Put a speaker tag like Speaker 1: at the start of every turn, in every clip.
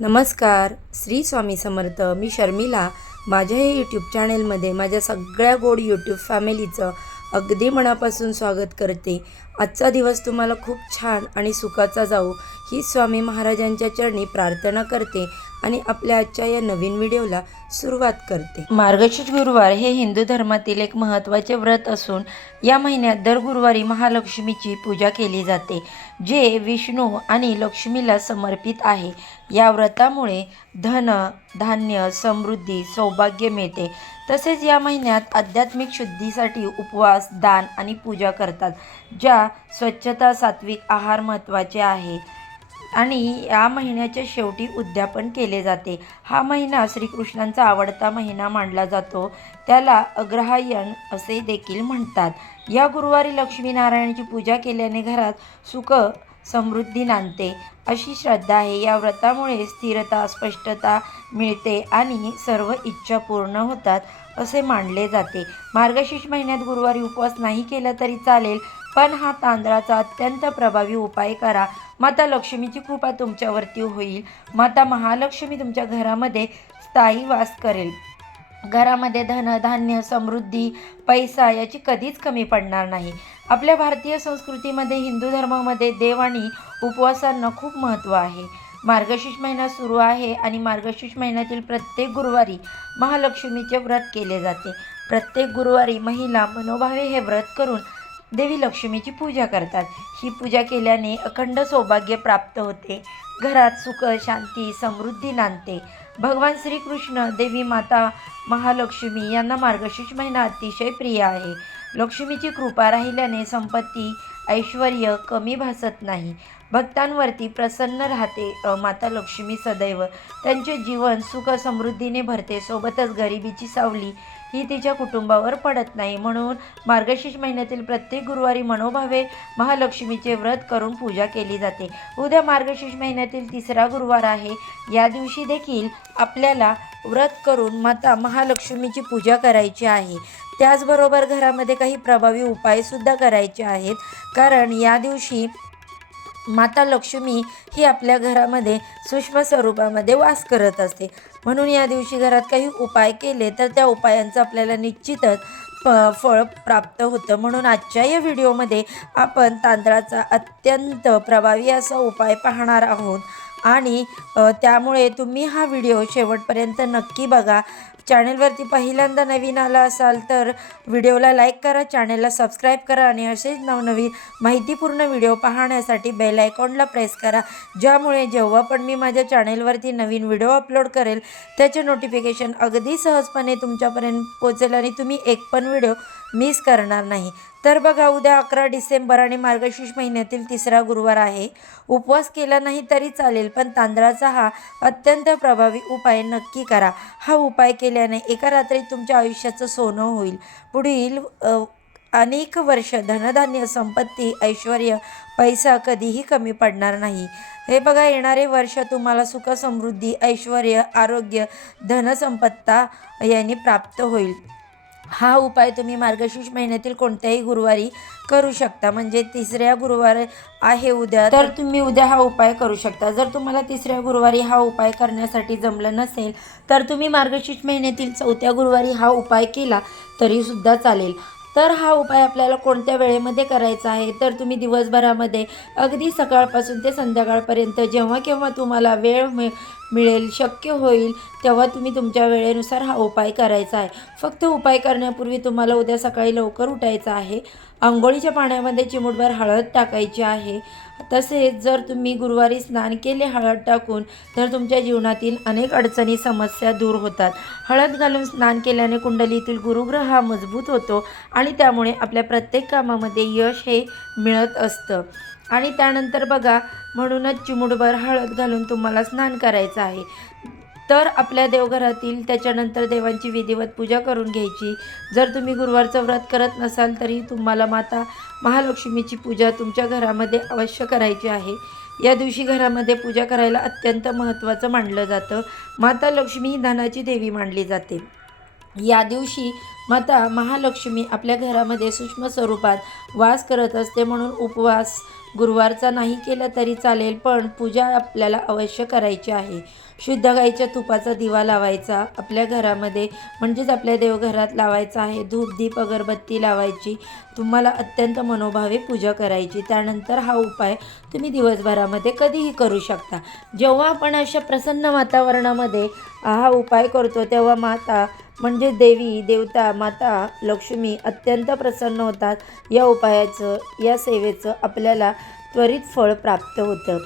Speaker 1: नमस्कार श्री स्वामी समर्थ. मी शर्मिला. माझ्या हे यूट्यूब चॅनेलमध्ये माझ्या सगळ्या गोड यूट्यूब फॅमिलीचं अगदी मनापासून स्वागत करते. आजचा दिवस तुम्हाला खूप छान आणि सुखाचा जाऊ ही स्वामी महाराजांच्या चरणी प्रार्थना करते आणि आपल्या आजच्या या नवीन व्हिडिओला सुरुवात करते. मार्गशीर्ष गुरुवार हे हिंदू धर्मातील एक महत्त्वाचे व्रत असून या महिन्यात दर गुरुवारी महालक्ष्मीची पूजा केली जाते जे विष्णू आणि लक्ष्मीला समर्पित आहे. या व्रतामुळे धन धान्य समृद्धी सौभाग्य मिळते. तसेच या महिन्यात आध्यात्मिक शुद्धीसाठी उपवास दान आणि पूजा करतात ज्या स्वच्छता सात्विक आहार महत्त्वाचे आहे. आणि या महिन्याच्या शेवटी उद्यापन केले जाते. हा महिना श्रीकृष्णांचा आवडता महिना मानला जातो. त्याला अग्रहायण असे देखील म्हणतात. या गुरुवारी लक्ष्मीनारायणाची पूजा केल्याने घरात सुख समृद्धी नांदते. अशी श्रद्धा आहे. या व्रतामुळे स्थिरता स्पष्टता मिळते आणि सर्व इच्छा पूर्ण होतात असे मानले जाते. मार्गशीर्ष महिन्यात गुरुवारी उपवास नाही केला तरी चालेल पण हा तांदळाचा अत्यंत प्रभावी उपाय करा. माता लक्ष्मीची कृपा तुमच्यावरती होईल. माता महालक्ष्मी तुमच्या घरामध्ये स्थायी वास करेल. घरामध्ये धन धान्य समृद्धी पैसा याची कधीच कमी पडणार नाही. आपल्या भारतीय संस्कृतीमध्ये हिंदू धर्मामध्ये देव आणि उपवासांना खूप महत्त्व आहे. मार्गशीर्ष महिना सुरू आहे आणि मार्गशीर्ष महिन्यातील प्रत्येक गुरुवारी महालक्ष्मीचे व्रत केले जाते. प्रत्येक गुरुवारी महिला मनोभावे हे व्रत करून देवी लक्ष्मीची पूजा करतात. ही पूजा केल्याने अखंड सौभाग्य प्राप्त होते. घरात सुख शांती समृद्धी नांदते. भगवान श्रीकृष्ण देवी माता महालक्ष्मी यांना मार्गशीर्ष महिना अतिशय प्रिय आहे. लक्ष्मीची कृपा राहिल्याने संपत्ती ऐश्वर कमी भासत नाही. भक्तांवरती प्रसन्न राहते माता लक्ष्मी सदैव. त्यांचे जीवन सुख समृद्धीने भरते. सोबतच गरिबीची सावली ही तिच्या कुटुंबावर पडत नाही. म्हणून मार्गशीर्ष महिन्यातील प्रत्येक गुरुवारी मनोभावे महालक्ष्मीचे व्रत करून पूजा केली जाते. उद्या मार्गशीर्ष महिन्यातील तिसरा गुरुवार आहे. या दिवशी देखील आपल्याला व्रत करून माता महालक्ष्मीची पूजा करायची आहे. त्याचबरोबर घरामध्ये काही प्रभावी उपायसुद्धा करायचे आहेत. कारण या दिवशी माता लक्ष्मी ही आपल्या घरामध्ये सूक्ष्म स्वरूपामध्ये वास करत असते. म्हणून या दिवशी घरात काही उपाय केले तर त्या उपायांचं आपल्याला निश्चितच फ फळ प्राप्त होतं. म्हणून आजच्या या व्हिडिओमध्ये आपण तांदळाचा अत्यंत प्रभावी असा उपाय पाहणार आहोत. आणि त्यामुळे तुम्ही हा व्हिडिओ शेवटपर्यंत नक्की बघा. चॅनलवरती पहिल्यांदा नवीन आला असाल तर व्हिडिओला लाईक करा चॅनलला सबस्क्राईब करा आणि असेच नवनवीन माहितीपूर्ण व्हिडिओ पाहण्यासाठी बेल आयकॉनला प्रेस करा. ज्यामुळे जेव्हा पण मी माझ्या चॅनेलवरती नवीन व्हिडिओ अपलोड करेल त्याचे नोटिफिकेशन अगदी सहजपणे तुमच्यापर्यंत पोचेल आणि तुम्ही एक पण व्हिडिओ मिस करणार नाही. तर बघा उद्या अकरा डिसेंबर आणि मार्गशीर्ष महिन्यातील तिसरा गुरुवार आहे. उपवास केला नाही तरी चालेल पण तांदळाचा हा अत्यंत प्रभावी उपाय नक्की करा. हा उपाय केल्याने एका रात्री तुमच्या आयुष्याचं सोनं होईल. पुढील अनेक वर्ष धनधान्य संपत्ती ऐश्वर पैसा कधीही कमी पडणार नाही. हे बघा येणारे वर्ष तुम्हाला सुख समृद्धी ऐश्वर आरोग्य धनसंपत्ता यांनी प्राप्त होईल. हा उपाय तुम्ही मार्गशीर्ष महिन्यातील कोणत्याही गुरुवारी करू शकता. म्हणजे तिसऱ्या गुरुवार आहे उद्या तर तुम्ही उद्या हा उपाय करू शकता. जर तुम्हाला तिसऱ्या गुरुवारी हा उपाय करण्यासाठी जमलं नसेल तर तुम्ही मार्गशीर्ष महिन्यातील चौथ्या गुरुवारी हा उपाय केला तरीसुद्धा चालेल. तर हा उपाय आपल्याला कोणत्या वेळेमध्ये करायचा आहे? तर तुम्ही दिवसभरामध्ये अगदी सकाळपासून ते संध्याकाळपर्यंत जेव्हा केव्हा तुम्हाला वेळ मिळ मिळेल शक्य होईल तेव्हा तुम्ही तुमच्या वेळेनुसार हा उपाय करायचा आहे. फक्त उपाय करण्यापूर्वी तुम्हाला उद्या सकाळी लवकर उठायचं आहे. आंघोळीच्या पाण्यामध्ये चिमूटभर हळद टाकायची आहे. तसेच जर तुम्ही गुरुवारी स्नान केले हळद टाकून तर तुमच्या जीवनातील अनेक अडचणी समस्या दूर होतात. हळद घालून स्नान केल्याने कुंडलीतील गुरुग्रह हा मजबूत होतो आणि त्यामुळे आपल्या प्रत्येक कामामध्ये यश हे मिळत असतं. आणि त्यानंतर बघा म्हणूनच चिमुडभर हळद घालून तुम्हाला स्नान करायचं आहे. तर आपल्या देवघरातील त्याच्यानंतर देवांची विधिवत पूजा करून घ्यायची. जर तुम्ही गुरुवारचं व्रत करत नसाल तरी तुम्हाला माता महालक्ष्मीची पूजा तुमच्या घरामध्ये अवश्य करायची आहे. या दिवशी घरामध्ये पूजा करायला अत्यंत महत्त्वाचं मानलं जातं. माता लक्ष्मी ही धनाची देवी मानली जाते. या दिवशी माता महालक्ष्मी आपल्या घरामध्ये सूक्ष्म स्वरूपात वास करत असते म्हणून उपवास गुरुवारचा नाही केला तरी चालेल पण पूजा आपल्याला अवश्य करायची आहे. शुद्ध गाईच्या तुपाचा दिवा लावायचा आपल्या घरामध्ये म्हणजेच आपल्या देवघरात लावायचा आहे. धूप दीप अगरबत्ती लावायची. तुम्हाला अत्यंत मनोभावे पूजा करायची. त्यानंतर हा उपाय तुम्ही दिवसभरामध्ये कधीही करू शकता. जेव्हा आपण अशा प्रसन्न वातावरणामध्ये हा उपाय करतो तेव्हा माता म्हणजे देवी देवता माता लक्ष्मी अत्यंत प्रसन्न होतात. या उपायाचं या सेवेचं आपल्याला त्वरित फळ प्राप्त होतं.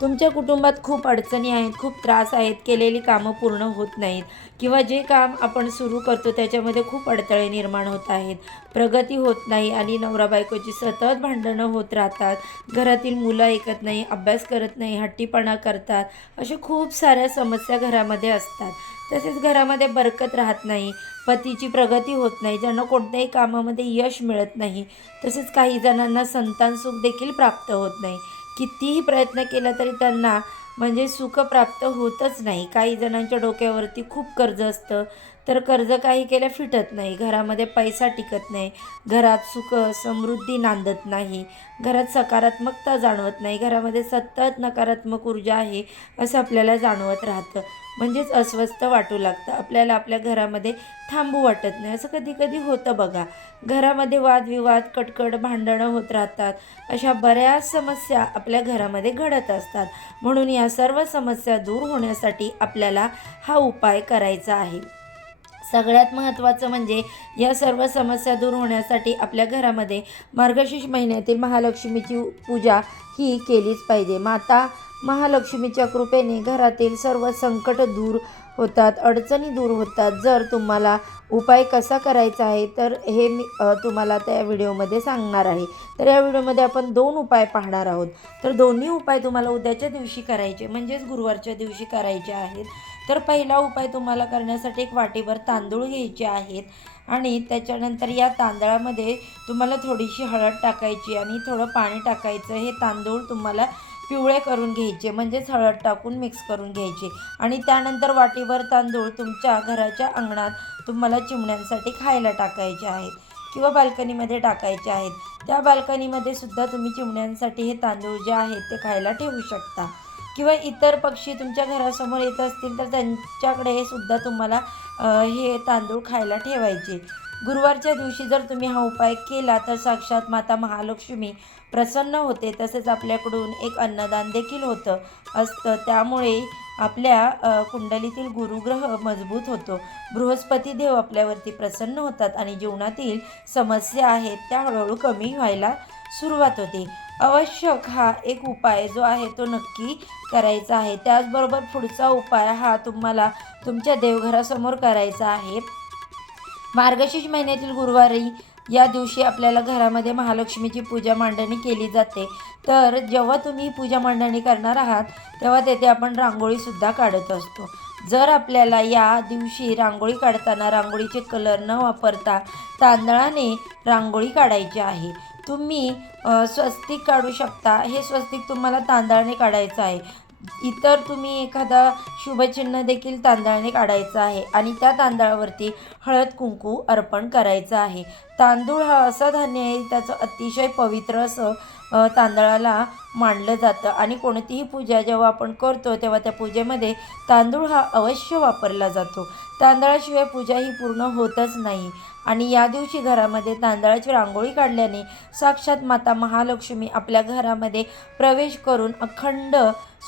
Speaker 1: तुमच्या कुटुंबात खूप अडचणी आहेत खूप त्रास आहेत केलेली कामं पूर्ण होत नाहीत किंवा जे काम आपण सुरू करतो त्याच्यामध्ये खूप अडथळे निर्माण होत आहेत. प्रगती होत नाही आणि नवरा बायकोची सतत भांडणं होत राहतात. घरातील मुलं ऐकत नाही अभ्यास करत नाही हट्टीपणा करतात. अशा खूप साऱ्या समस्या घरामध्ये असतात. तसेच घरामध्ये बरकत राहत नाही पतीची प्रगती होत नाही ज्यांना कोणत्याही कामामध्ये यश मिळत नाही तसेच काही जणांना संतान सुख देखील प्राप्त होत नाही. कितीही प्रयत्न केला तरी त्यांना म्हणजे सुख प्राप्त होतच नाही. काही जणांच्या डोक्यावरती खूप कर्ज असतं तर कर्ज काही केलं फिटत नाही. घरामध्ये पैसा टिकत नाही घरात सुख समृद्धी नांदत नाही घरात सकारात्मकता जाणवत नाही घरामध्ये सतत नकारात्मक ऊर्जा आहे असं आपल्याला जाणवत राहतं. म्हणजेच अस्वस्थ वाटू लागतं. आपल्याला आपल्या घरामध्ये थांबू वाटत नाही. असं कधी कधी होतं बघा. घरामध्ये वादविवाद कटकट भांडणं होत राहतात. अशा बऱ्याच समस्या आपल्या घरामध्ये घडत असतात. म्हणून या सर्व समस्या दूर होण्यासाठी आपल्याला हा उपाय करायचा आहे. सगळ्यात महत्त्वाचं म्हणजे या सर्व समस्या दूर होण्यासाठी आपल्या घरामध्ये मार्गशीर्ष महिन्यातील महालक्ष्मीची पूजा ही केलीच पाहिजे. माता महालक्ष्मीच्या कृपेने घरातील सर्व संकट दूर होतात अडचणी दूर होतात. जर तुम्हाला उपाय कसा करायचा आहे तर हे मी तुम्हाला त्या व्हिडिओमध्ये सांगणार आहे. तर या व्हिडिओमध्ये आपण दोन उपाय पाहणार आहोत. तर दोन्ही उपाय तुम्हाला उद्याच्या दिवशी करायचे म्हणजेच गुरुवारच्या दिवशी करायचे आहेत. तर पहिला उपाय तुम्हाला करण्यासाठी एक वाटीभर तांदूळ घ्यायचे आहेत आणि त्याच्यानंतर या तांदळामध्ये तुम्हाला थोडीशी हळद टाकायची आणि थोडं पाणी टाकायचं. हे तांदूळ तुम्हाला पिवळे करून घ्यायचे म्हणजेच हळद टाकून मिक्स करून घ्यायचे. आणि त्यानंतर वाटीभर तांदूळ तुमच्या घराच्या अंगणात तुम्हाला चिमण्यांसाठी खायला टाकायचे आहेत किंवा बाल्कनीमध्ये टाकायचे आहेत. त्या बाल्कनीमध्ये सुद्धा तुम्ही चिमण्यांसाठी हे तांदूळ जे आहेत ते खायला ठेवू शकता. किंवा इतर पक्षी तुमच्या घरासमोर येत असतील तर त्यांच्याकडे सुद्धा तुम्हाला हे तांदूळ खायला ठेवायचे. गुरुवारच्या दिवशी जर तुम्ही हा उपाय केला तर साक्षात माता महालक्ष्मी प्रसन्न होते. तसेच आपल्याकडून एक अन्नदान देखील होतं असतं. त्यामुळे आपल्या कुंडलीतील गुरुग्रह मजबूत होतो. बृहस्पती देव आपल्यावरती प्रसन्न होतात आणि जीवनातील समस्या आहेत त्या हळूहळू कमी व्हायला सुरुवात होते. आवश्यक हा एक उपाय जो आहे तो नक्की करायचा आहे. त्याचबरोबर पुढचा उपाय हा तुम्हाला तुमच्या देवघरासमोर करायचा आहे. मार्गशीर्ष महिन्यातील गुरुवारी या दिवशी आपल्याला घरामध्ये महालक्ष्मीची पूजा मांडणी केली जाते. तर जेव्हा तुम्ही पूजा मांडणी करणार आहात तेव्हा तेथे आपण रांगोळीसुद्धा काढत असतो. जर आपल्याला या दिवशी रांगोळी काढताना रांगोळीचे कलर न वापरता तांदळाने रांगोळी काढायची आहे तुम्ही स्वस्तिक काढू शकता. हे स्वस्तिक तुम्हाला तांदळाने काढायचं आहे. इतर तुम्ही एखादा शुभचिन्ह देखील तांदळाने काढायचं आहे आणि त्या तांदळावरती हळद कुंकू अर्पण करायचं आहे. तांदूळ हा असं धान्य आहे त्याचं अतिशय पवित्र असं तांदळाला मांडलं जातं. आणि कोणतीही पूजा जेव्हा आपण करतो तेव्हा त्या पूजेमध्ये तांदूळ हा अवश्य वापरला जातो. तांदळाशिवाय पूजा ही पूर्ण होतच नाही. आणि या दिवशी घरामध्ये तांदळाची रांगोळी काढल्याने साक्षात माता महालक्ष्मी आपल्या घरामध्ये प्रवेश करून अखंड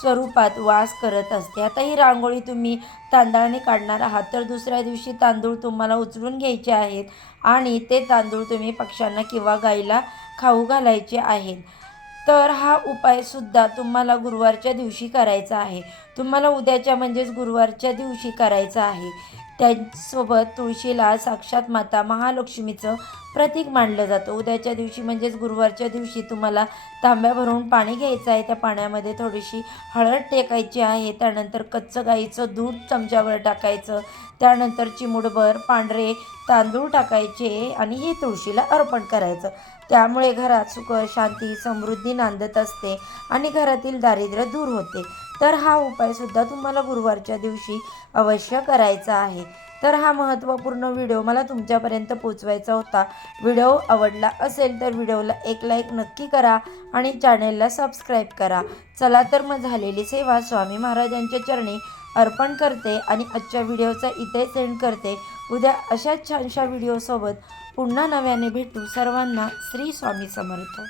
Speaker 1: स्वरूपात वास करत असते. आता ही रांगोळी तुम्ही तांदळाने काढणार आहात तर दुसऱ्या दिवशी तांदूळ तुम्हाला उचलून घ्यायचे आहेत आणि ते तांदूळ तुम्ही पक्ष्यांना किंवा गाईला खाऊ घालायचे आहेत. तर हा उपायसुद्धा तुम्हाला गुरुवारच्या दिवशी करायचा आहे. तुम्हाला उद्याच्या म्हणजेच गुरुवारच्या दिवशी करायचा आहे. त्याचसोबत तुळशीला साक्षात माता महालक्ष्मीचं प्रतीक मानलं जातं. उद्याच्या दिवशी म्हणजेच गुरुवारच्या दिवशी तुम्हाला तांब्या भरून पाणी घ्यायचं आहे. त्या पाण्यामध्ये थोडीशी हळद टेकायची आहे. त्यानंतर कच्चं गाईचं दूध चमच्यावर टाकायचं. त्यानंतर चिमुडभर पांढरे तांदूळ टाकायचे आणि हे तुळशीला अर्पण करायचं. त्यामुळे घरात सुख शांती समृद्धी नांदत असते आणि घरातील दारिद्र्य दूर होते. तर हा उपायसुद्धा तुम्हाला गुरुवारच्या दिवशी अवश्य करायचा आहे. तर हा महत्त्वपूर्ण व्हिडिओ मला तुमच्यापर्यंत पोचवायचा होता. व्हिडिओ आवडला असेल तर व्हिडिओला एक लाईक नक्की करा आणि चॅनेलला सबस्क्राईब करा. चला तर मग झालेली सेवा स्वामी महाराजांच्या चरणी अर्पण करते आणि आजच्या व्हिडिओचा इथे सेंड करते. उद्या अशाच छानशा व्हिडिओसोबत पुन्हा नव्याने भेटू. सर्वांना श्री स्वामी समर्थ.